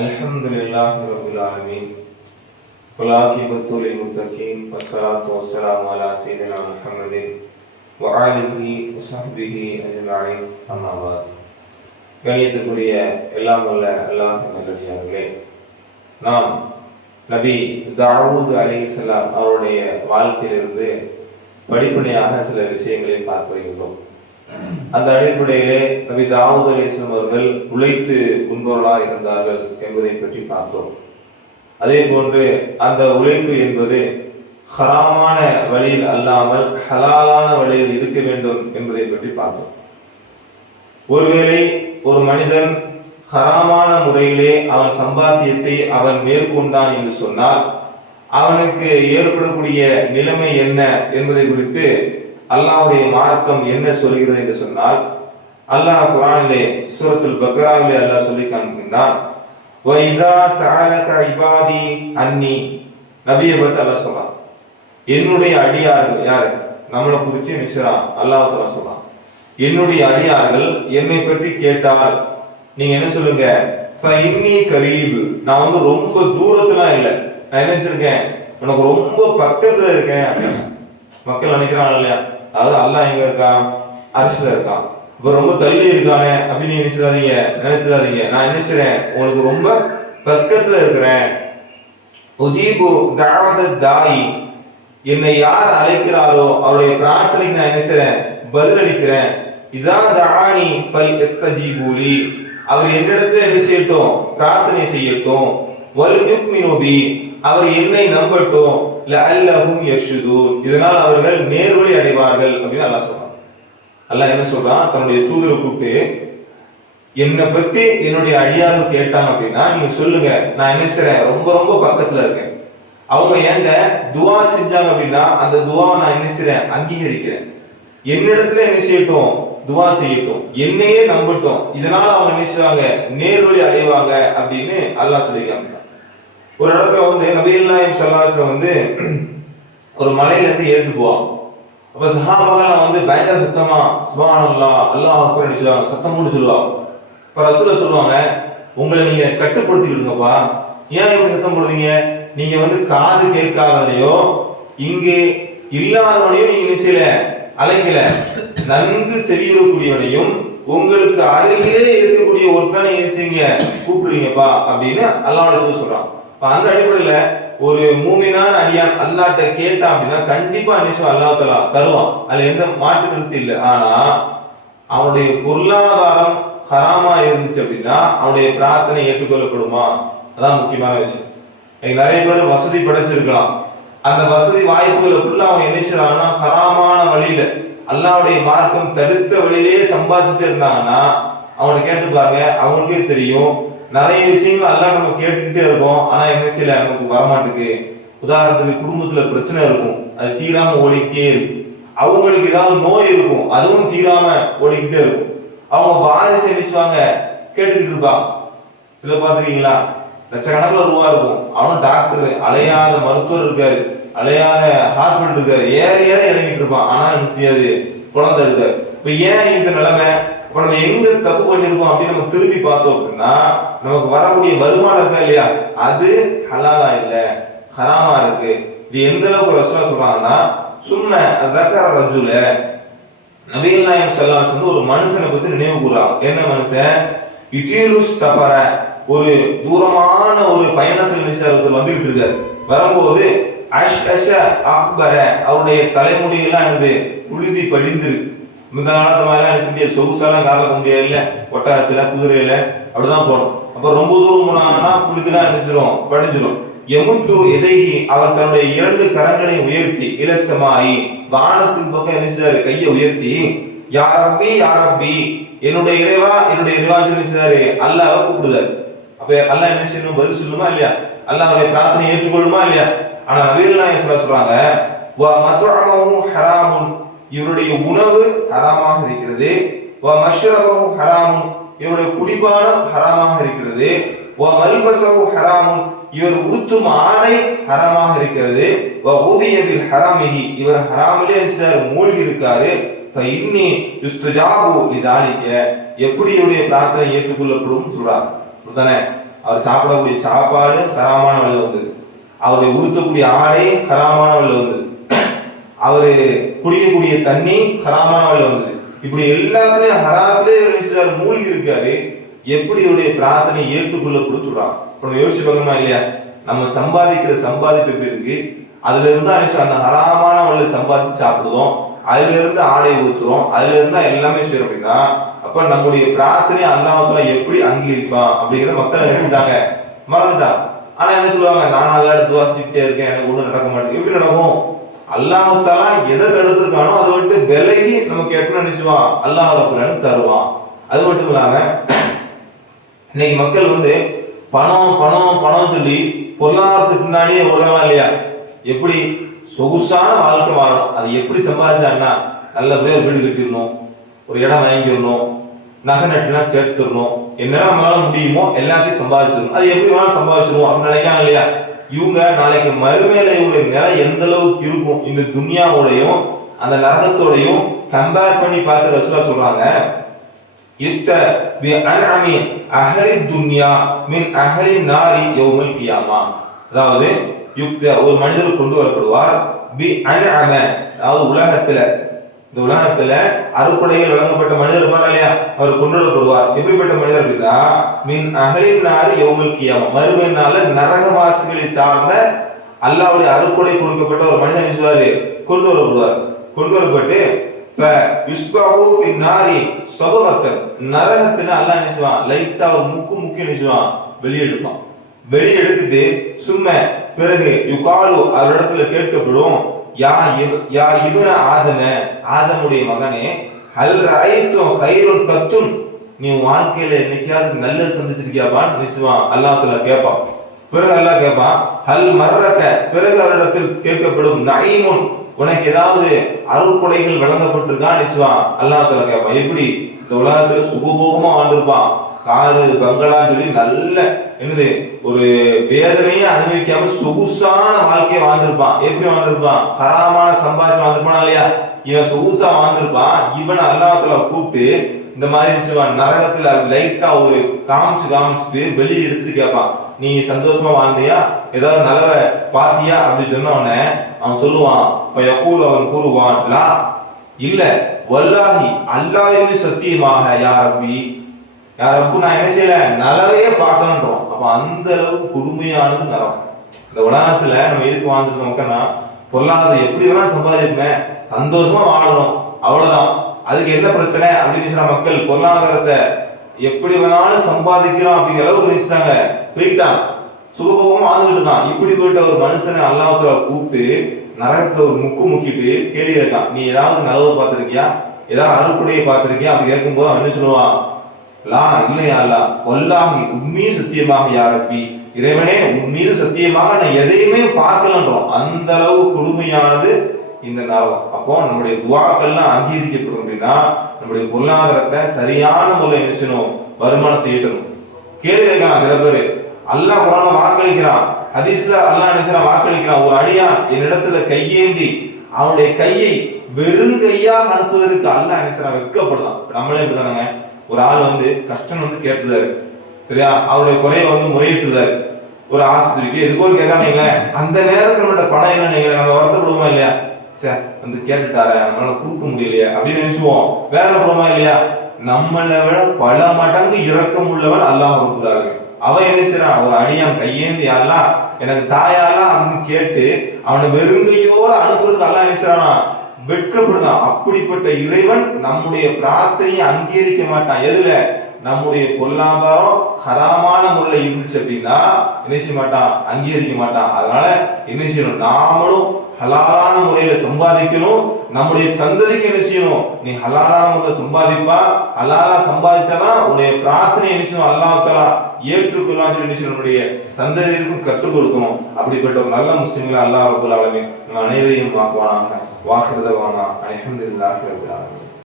அல்ஹம்துலில்லாஹி ரப்பில் ஆலமீன் வல்-ஆகிபத்து லில்-முத்தகீன் வஸ்ஸலாத்து வஸ்ஸலாமு அலா ஸய்யிதினா முஹம்மதின் வ ஆலிஹி வ ஸஹ்பிஹி அஜ்மஈன். அம்மா பஅத். கணியத்துக்குரிய எல்லாம் வல்ல அல்லாஹ்வின் நல்லடியார்களே, நாம் நபி தாவூத் அலைஹிஸ்ஸலாம் அவருடைய வாழ்க்கையிலிருந்து படிப்படியாக சில விஷயங்களை பார்த்து வருகிறோம். அந்த அடிப்படையிலே நபி தாவூத் அலைஹிஸ்ஸலாம் அவர்கள் உழைத்து உண்பவர்களாக இருந்தார்கள் என்பதை பற்றி பார்த்தோம். அதே போன்று அந்த உழைப்பு என்பது ஹராமான வழியில் அல்லாமல் ஹலாலான வழியில் இருக்க வேண்டும் என்பதை பற்றி பார்த்தோம். ஒருவேளை ஒரு மனிதன் ஹராமான முறையிலே அவன் சம்பாத்தியத்தை அவன் மேற்கொண்டான் என்று சொன்னால் அவனுக்கு ஏற்படக்கூடிய நிலைமை என்ன என்பதை குறித்து அல்லாஹ்வுடைய மார்க்கம் என்ன சொல்கிறது என்று சொன்னால், அல்லாஹ் குர்ஆனிலே சூரத்துல் பக்ராவிலே அல்லாஹ் சொல்லி காண்பிக்கின்றான், வ இதா ஸஅலக இபாதி அன்னி. நபியை பத்தி அல்லாஹ் சொல்றான், என்னுடைய அடியார்கள் யாரு, நம்மளை குறிச்சு நிச்சயம் அல்லாஹ் தஆலா சொல்றான், என்னுடைய அடியார்கள் என்னை பற்றி கேட்டால் நீங்க என்ன சொல்லுங்க, ஃப இன்னி கரீப். நான் வந்து ரொம்ப தூரத்துல இல்ல, நான் என்ன செஞ்சிருக்கேன், உனக்கு ரொம்ப பக்கத்துல இருக்கேன் அப்படின்னு மக்கள் நினைக்கிறாங்க இல்லையா. அதாவது அல்லாஹ் எங்க இருக்கான், அரிசில இருக்கான், இப்ப ரொம்ப தள்ளி இருக்கானே அப்படின்னு நினைச்சிடாதீங்க. நான் என்ன செய்றேன், உங்களுக்கு ரொம்ப பக்கத்துல இருக்கிறேன். உஜீபு தஅவத தாயி, என்னை யார் அழைக்கிறாரோ அவருடைய பிரார்த்தனைக்கு நான் என்ன செய்றேன், பதிலளிக்கிறேன். இதா தஆனி ஃபல் இஸ்தஜீபுலி, அவர் என்னிடத்தில் என்ன செய்யட்டும், பிரார்த்தனை செய்யட்டும். வல் யுக்மினு பி, அவர் என்னை நம்பட்டும். லஅல்லஹும் யர்ஷுதூன், இதனால் அவர்கள் நேர்வழி அடைவார்கள் அப்படின்னு அல்லாஹ் சொல்றான். அல்லாஹ் என்ன சொல்றான், தன்னுடைய தூதரை கூப்பிட்டு என்னை பத்தி என்னுடைய அடியார்கள் கேட்டாங்க அப்படின்னா நீங்க சொல்லுங்க, நான் என்ன செய்றேன், ரொம்ப ரொம்ப பக்கத்துல இருக்கேன். அவங்க ஏன்ட துவா செஞ்சாங்க அப்படின்னா அந்த துவாவை நான் என்ன செய்றேன், அங்கீகரிக்கிறேன். என்னிடத்துல என்ன செய்யட்டும், துவா செய்யட்டும், என்னையே நம்பட்டும், இதனால அவங்க என்ன செய்வாங்க, நேர்வழி அடைவாங்க அப்படின்னு அல்லாஹ் சொல்லியிருக்காங்க. ஒரு இடத்துல வந்து நபிகள் நாயகம் ஸல்லல்லாஹு அலைஹி வஸல்லம் வந்து ஒரு மலையில இருந்து ஏறிட்டு போவாங்க. அப்ப சஹாபாக்கள் வந்து பயங்கர சத்தமா சுப்ஹானல்லாஹ் அல்லாஹ் அக்பர் சொல்லுவாங்க, சத்தம் போட்டு சொல்லுவாங்க. இப்ப ரசூலுல்லாஹ் சொல்லுவாங்க, உங்களை நீங்க கட்டுப்படுத்திக்கிடுங்கப்பா, ஏன் இப்படி சத்தம் போடுறீங்க, நீங்க வந்து காது கேட்காதவனையோ இங்கே இல்லாதவனையும் நீங்க நிச்சயில அழைக்கல, நன்கு செவியுறக்கூடியவனையும் உங்களுக்கு அருகிலே இருக்கக்கூடிய ஒருத்தனை செய்யுங்க கூப்பிடுறீங்கப்பா அப்படின்னு அல்லாஹ் சொல்றான். அந்த அடிப்படையில ஒரு மூமினான அடியான் அல்லாஹ்ட்ட கேட்டான் அப்படின்னா கண்டிப்பா நிச்சயம் அல்லாஹ் தஆலா தருவான், அதுல எந்த மாற்று கருத்து இல்லை. ஆனா அவனுடைய பொருளாதாரம் ஹராமா இருந்துச்சு அப்படின்னா அவனுடைய பிரார்த்தனை ஏற்றுக்கொள்ளப்படுமா, அதான் முக்கியமான விஷயம். நிறைய பேர் வசதி படைச்சிருக்கலாம், அந்த வசதி வாய்ப்புகளை ஃபுல்லா அவங்க என்ன செய்யறாங்கன்னா ஹராமான வழியில அல்லாஹ்வுடைய மார்க்கம் தடுத்த வழியிலேயே சம்பாதிச்சுட்டு இருந்தாங்கன்னா அவங்களை கேட்டு பாருங்க, அவங்களுக்கே தெரியும் நிறைய விஷயங்கள் அல்லாஹ் நம்ம கேட்டுக்கிட்டே இருக்கோம், ஆனா என்ன செய்யல, நமக்கு வரமாட்டுக்கு. உதாரணத்துக்கு குடும்பத்துல பிரச்சனை இருக்கும், அது தீராம ஓடிக்கிட்டே இருக்கும். அவங்களுக்கு ஏதாவது நோய் இருக்கும், அதுவும் தீராம ஓடிக்கிட்டே இருக்கும். அவங்க வாரிசு என்ன செய்வாங்க, கேட்டுக்கிட்டு இருப்பாங்க. சில பாத்துருக்கீங்களா, லட்சக்கணக்கில் ரூபா இருக்கும், அவனும் டாக்டர் அலையாத மருத்துவர் இருக்காரு, அலையாத ஹாஸ்பிட்டல் இருக்காரு, ஏறி இறங்கிட்டு இருப்பான், ஆனா என்ன செய்யாது, குழந்தை இருக்காரு. இப்ப ஏன் இந்த நிலைமை, இப்ப நம்ம எங்க தப்பு பண்ணிருக்கோம் அப்படின்னு நம்ம திரும்பி பார்த்தோம் அப்படின்னா நமக்கு வரக்கூடிய வருமானம் இருக்கா இல்லையா, அது ஹலாலா இல்ல, ஹராமா இருக்கு. இது எந்த அளவுக்கு ரசூலுல்லாஹ் சொல்றாங்கன்னா, சும்மா தக்கர ரஜுல, நபிகள் நாயகம் ஸல்லல்லாஹு அலைஹி வஸல்லம் ஒரு மனுஷனை பத்தி நினைவு கூறாங்க. என்ன மனுஷன், யுதீலுஸ் சஃபர, ஒரு தூரமான ஒரு பயணத்தில் நிச்சயத்தில் வந்துகிட்டு இருக்காரு. வரும்போது அஷ்அஷ அக்பர, அவருடைய தலைமுடியெல்லாம் என்னது புழுதி படிந்திருக்கு. இந்த காலத்து மாதிரி நினைச்சு சொகுசாலாம் காரில் போக முடியாது, இல்ல ஒட்டகத்துல குதிரையில அப்படிதான் போகணும். அப்ப ரொம்ப தூரம் போனாங்கன்னா புழுதிலாம் நினைச்சிரும், படிஞ்சிரும். எமுத்து எதைகி, அவர் தன்னுடைய இரண்டு கரங்களை உயர்த்தி இலசமாயி வானத்தின் பக்கம் நினைச்சாரு, கையை உயர்த்தி யா ரப்பி யா ரப்பி, என்னுடைய இறைவா என்னுடைய இறைவா நினைச்சாரு, அல்லாஹ்வை கூப்பிடுதாரு. அப்ப அல்லாஹ் என்ன செய்யணும், பதில் சொல்லுமா இல்லையா, அல்லாஹ்வுடைய பிரார்த்தனை ஏற்றுக்கொள்ளுமா இல்லையா. ஆனா நபிகள் நாயகம் சொல்றாங்க, வ மத்அமுஹு ஹராமுன், இவருடைய உணவு ஹராமாக இருக்கிறது. வ மஷ்ரபஹு ஹராமுன், இவருடைய குடிபானம் ஹராமாக இருக்கிறது. வ மல்பஸஹு ஹராமுன், இவர் உடுத்தும் ஆடை ஹராமாக இருக்கிறது. வ ஊதிய பில் ஹராமிஹி, இவர் ஹராமிலே மூழ்கி இருக்காரு. ஃப இன்னி யுஸ்தஜாபு லிதாலிக, எப்படி இவருடைய பிரார்த்தனை ஏற்றுக்கொள்ளப்படும் சொல்றாங்க. அவர் சாப்பிடக்கூடிய சாப்பாடு ஹராமான வழியில் வந்தது, அவரை உடுத்தக்கூடிய ஆடை ஹராமான வழியில் வந்தது, அவரு குடிக்கக்கூடிய தண்ணி ஹராமான வழியில் வந்தது. இப்படி எல்லாத்துலயும் ஹராத்திலே மூழ்கி இருக்காரு. எப்படி இவருடைய பிரார்த்தனை ஏற்றுக்கொள்ளப்படும் சொல்றாங்க. நம்ம யோசிச்சு பார்க்கணுமா இல்லையா? நம்ம சம்பாதிக்கிற சம்பாதிப்பு எப்படி இருக்கு? அதுல இருந்தா அந்த ஹராமான வழியில் சம்பாதிச்சு சாப்பிடுவோம், அதுல இருந்து ஆடை ஊத்துறோம், அதுல இருந்தா எல்லாமே செய்யறோம் அப்படின்னா, அப்ப நம்முடைய பிரார்த்தனை அல்லாஹ் எப்படி அங்கீகரிப்பான் அப்படிங்கிறத மக்கள் நினைச்சுட்டாங்க, மறந்துட்டாங்க. ஆனா என்ன சொல்லுவாங்க, நான் நல்லா துவா செஞ்சுட்டே இருக்கேன், எனக்கு ஒண்ணும் நடக்க மாட்டேங்குது. எப்படி நடக்கும்? அல்லாஹ் எதை தடுத்திருக்கானோ அதை விட்டு விலகி நமக்கு எப்படி நினைச்சுவான், அல்லாஹ் ரப்பல் தருவான். அது மட்டும் இல்லாம இன்னைக்கு மக்கள் பணம் பணம் பணம் சொல்லி பொருளாதாரத்துக்கு பின்னாடியே ஓடுறாங்களா இல்லையா? எப்படி சொகுசான வாழ்க்கை வாழணும், அது எப்படி சம்பாதிச்சாங்கன்னா நல்லபடியா வீடு கட்டிடணும், ஒரு இடம் வாங்கிடணும், நகை நட்டுனா சேர்த்துடணும், என்ன நம்மளால முடியுமோ எல்லாத்தையும் சம்பாதிச்சிடணும், அது எப்படி வேணாலும் சம்பாதிச்சிருவோம் அப்படின்னு நினைக்காங்க இல்லையா? இவங்க நாளைக்கு மறுமையில இவங்களுடைய நிலை எந்த அளவுக்கு இருக்கும், இந்த துன்யாவோடையும் அந்த நரகத்தோடையும் கம்பேர் பண்ணி பார்த்து ரசூலா சொல்றாங்க, யுக்த பி அன்அமி அஹ்லி துன்யா மின் அஹ்லி நாரி யௌமல் கியாமா. அதாவது யுக்த ஒரு மனிதர் கொண்டு வரப்படுவார், பி அன்அம அதாவது இந்த உலகத்துல அறுக்குடையில் வழங்கப்பட்ட மனிதர் இருப்பார் இல்லையா, அவர் கொண்டு வரப்படுவார். எப்படிப்பட்ட மனிதர் அப்படின்னா, மின் அஹ்லின் நாரி யௌமல் கியாமா, மறுமை நாள்ல நரகவாசிகளை சார்ந்த அல்லாஹ்வுடைய அறுக்குடை கொடுக்கப்பட்ட ஒரு மனிதன் நினைச்சுவாரு கொண்டு வரப்படுவார். கொண்டு வரப்பட்டு நரகத்துல அல்லாஹ் நினைச்சுவான் லைட்டா ஒரு முக்கி நினைச்சுவான் வெளியெடுப்பான். வெளியெடுத்துட்டு சும்மா பிறகு யுகாலு அவரிடத்துல கேட்கப்படும், யா இப்ன ஆதம, ஆதமுடைய மகனே, ஹல் ரஐது கைருன் கத்துன், நீ வாழ்க்கையில என்னைக்காவது நல்லது சந்திச்சிருக்கியாப்பான்னு நினைச்சுவான். அல்லாஹ் தஆலா கேட்பான். பிறகு அல்லாஹ் கேட்பான், ஹல் மர்ரக, பிறகு அவரிடத்தில் கேட்கப்படும், நஈமுன், உனக்கு ஏதாவது அருள்கொடைகள் வழங்கப்பட்டிருக்கான்னு நினைச்சுவான். அல்லாஹ் தஆலா கேட்பான். எப்படி இந்த உலகத்துல சுகபோகமா வாழ்ந்திருப்பான், காரு பங்களான்னு சொல்லி நல்ல என்னது ஒரு வேதனையை அனுபவிக்காம சொகுசான வாழ்க்கையை வாழ்ந்திருப்பான். எப்படி வாழ்ந்திருப்பான்? ஹராமான சம்பாதிச்சு வாழ்ந்திருப்பான் இல்லையா? இவன் சொகுசா வாழ்ந்திருப்பான். இவன் அல்லாஹ் தஆலா கூப்பிட்டு இந்த மாதிரி நரகத்துல லைட்டா ஒரு காமிச்சுட்டு வெளியே எடுத்துட்டு கேட்பான், நீ சந்தோஷமா வாழ்ந்தியா, ஏதாவது நல்லவ பாத்தியா அப்படின்னு சொன்ன உடனே அவன் சொல்லுவான், அவன் கூறுவான், லா இல்ல, வல்லாஹி அல்லாஹ்வே சத்தியமாக, யா ரப்பி நான் என்ன செய்யல, நலவையே பார்க்கணுன்றோம். அப்ப அந்த அளவுக்கு கொடுமையானது நரம். இந்த உலகத்துல நம்ம எதுக்கு வாழ்ந்துட்டு இருக்கோம்னா, பொருளாதாரம் எப்படி வேணா சம்பாதிப்பேன், சந்தோஷமா வாழணும், அவ்வளவுதான். அதுக்கு என்ன பிரச்சனை அப்படின்னு சொன்னா, மக்கள் பொருளாதாரத்தை எப்படி வேணாலும் சம்பாதிக்கிறோம் அப்படிங்கிற அளவுக்கு நினைச்சிட்டாங்க, போயிட்டான், சுகபோகமா வாழ்ந்துட்டு இருக்கான். இப்படி போயிட்ட ஒரு மனுஷனை அல்லாஹ் தஆலா கூப்பிட்டு நரகத்துல ஒரு முக்கிட்டு கேள்வி கேட்கான், நீ ஏதாவது நலவு பார்த்திருக்கியா, ஏதாவது அறுக்குடையை பார்த்திருக்கியா அப்படி கேட்கும்போது அவன் என்ன சொல்லுவான், லா இல்லையா அல்லாஹ், வல்லாஹி உண்மையே சத்தியமாக, யா ரப்பி இறைவனே உன் மீது சத்தியமாக நான் எதையுமே பார்க்கலன்றோம். அந்த அளவு கொடுமையானது இந்த நரகம். அப்போ நம்முடைய துஆக்கள்லாம் அங்கீகரிக்கப்படும் அப்படின்னா, நம்முடைய பொருளாதாரத்தை சரியான முறையில் நினைச்சணும், வருமானத்தை ஈட்டணும். கேள்வி கேட்கலாம் சில பேர், அல்லாஹ் குர்ஆன்ல வாக்களிக்கிறான், ஹதீஸ்ல அல்லாஹ் நினைச்சான் வாக்களிக்கிறான், ஒரு அடியான் என்னிடத்துல கையேந்தி அவனுடைய கையை வெறும் கையாக அனுப்புவதற்கு அல்லாஹ் நினைச்சான் வெட்கப்படலாம். நம்மளே இப்படிதானங்க, ஒரு ஆள் கஷ்டம் கேட்டுதாரு சரியா, அவருடைய குறைய முறையிட்டுதாரு, ஒரு ஆஸ்பத்திரிக்கு எதுக்கோ கேட்கானீங்களேன், அந்த நேரத்தில் நம்மகிட்ட பணம் இல்லை, நீங்க நம்ம வருத்தப்படுவோமா இல்லையா, சரி கேட்டுட்டார நம்மளால கொடுக்க முடியலையா அப்படின்னு நினைச்சுவோம், வேலை படுவோமா இல்லையா? நம்மளை விட பல மடங்கு இரக்கம் உள்ளவன் அல்லாஹ் இருக்கிறாரு. அவன் என்ன செய்யறான், ஒரு அடியான் கையேந்தி அல்லாஹ் எனக்கு தாயாலா அப்படின்னு கேட்டு அவனை வெறுங்கையோடு அனுப்புறதுக்கு அல்லாஹ் என்ன செய்யறானா, வெட்கப்படுதான். அப்படிப்பட்ட இறைவன் நம்முடைய பிரார்த்தனையை அங்கீகரிக்க மாட்டான். எதுல? நம்முடைய பொருளாதாரம் ஹராமான முறையில் இருந்துச்சு அப்படின்னா என்ன செய்ய மாட்டான், அங்கீகரிக்க மாட்டான். அதனால என்ன செய்யணும், நாமளும் ஹலாலான முறையில சம்பாதிக்கணும். நம்முடைய சந்ததிக்கு என்ன செய்யணும், நீ ஹலாலான முறையில் சம்பாதிப்பா, ஹலாலா சம்பாதிச்சாதான் உன்னுடைய பிரார்த்தனை என்ன செய்யணும், அல்லாஹ் தஆலா ஏற்றுக்கொள்ளலாம் சொல்லி என்ன செய்யணும், நம்முடைய சந்ததிகளுக்கும் கற்றுக் கொடுக்கணும். அப்படிப்பட்ட ஒரு நல்ல முஸ்லிம்களை அல்லாஹ் ரப்பல் ஆலமீன் நம்ம அனைவரையும் ஆக்குவானாக. வாஹிர் தஅவானா அல்ஹம்துலில்லாஹி ரப்பில் ஆலமீன்.